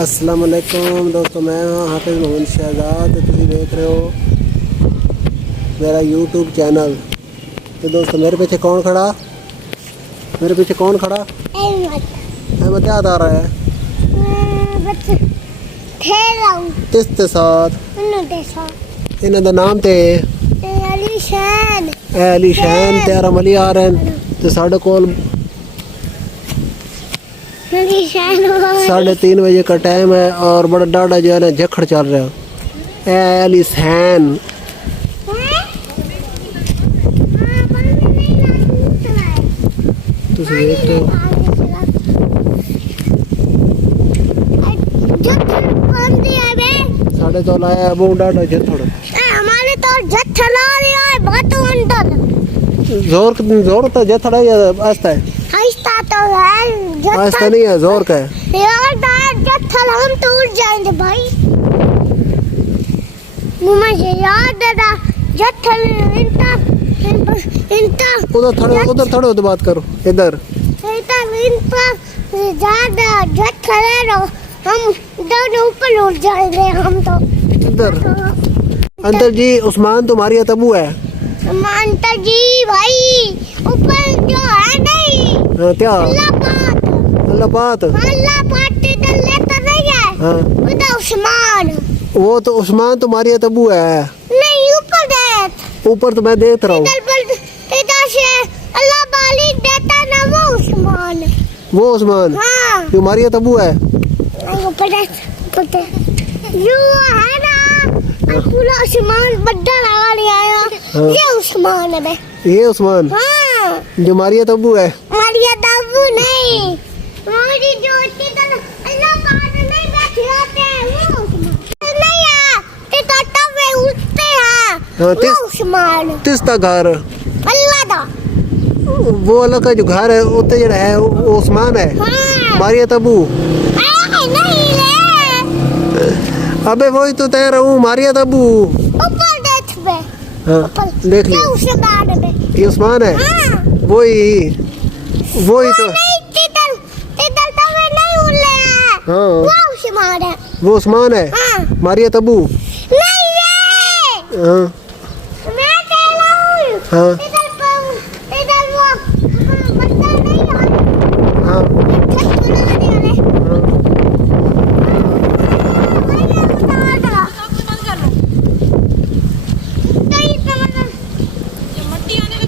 अस्सलाम वालेकुम दोस्तों, मैं हाफिज़ मोहम्मद शहजाद। तुम देख रहे हो मेरा यूट्यूब चैनल। तो दोस्तों मेरे पीछे कौन खड़ा? अहमद याद आ रहा है किसके साथ? इन्हों का नाम ते अली शैन ते आराम अली आ रहे हैं। तो साढ़े कोल 3:30 बजे का टाइम है और बड़ा डाढ़ा जो है ना झखड़ चल रहा है। अली शैन तुम देख रहे हो। साढ़े तो लाया वो डाढ़ा झथड़ हमारे तो झथड़ आ रहा है बहुत अंदर। जोर तो झथड़ है या आस्ता है? आस्ता तो है, आस्ता नहीं है, जोर का है यार। झथड़ हम तो उड़ जाएंगे भाई। मुझे याद है झथड़ इंटा उधर थोड़े तो बात करो इधर। ज्यादा झथड़ है, हम दोनों ऊपर उड़ जाएंगे हम तो। इधर अंदर जी उस्मान तुम्हारी अतबू है। मानता जी भाई ऊपर जो है नहीं। हाँ, क्या अल्लाह पात इधर लेता नहीं है। हाँ। उधर उस्मान, वो तो उस्मान तुम्हारी अतबू है। नहीं ऊपर देख, ऊपर तो मैं देख रहा हूँ। इधर से अल्लाह बाली देता ना वो उस्मान। वो उस्मान हाँ तुम्हारी अतबू है। ऊपर देख जो है ना पूरा उस्मान बड़ा लगा लिया आया। हाँ। ये उस्मान है बे। ये उस्मान हाँ जो मारिया तब्बू है। मारिया तब्बू नहीं, हमारी जो अल्लाह पाक नहीं बैठे होते हैं वो उस्मान नहीं है। ते तब वे उठते हैं। हाँ, वो उस्मान तिस्ता घर अल्लाह दा। वो अल्लाह का जो घर है उते जड़ा है वो उस्मान है। हाँ। मारिया तब्बू नहीं ले। अबे वही तो तैयार हूँ, मारिया तब्बू। ऊपर देख बे। हाँ देख लिया, उस्मान है बे। ये उस्मान है। हाँ। वही तो हाँ वो उस्मान है। हाँ। मारिया तब्बू नहीं रे, हाँ मैं कह रहा हूँ हाँ इधर वो बंदा नहीं है। हाँ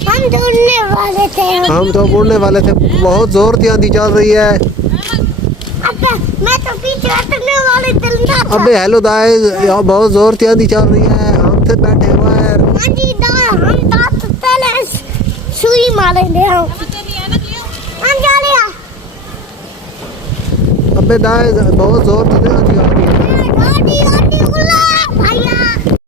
हम ढूंढने वाले थे। हम तो उड़ने वाले थे, बहुत जोर की आंधी चल रही है। अबे मैं तो पीछे हटने वाले चलना था। अबे हेलो गाइस, यहाँ बहुत जोर की आंधी चल रही है। हम थे बैठे हुए हैं। हाँ जी हम दांत पहले सुई मारेंगे हम। हम जा लिया। अबे गाइस बहुत जोर की आंधी आ रही है।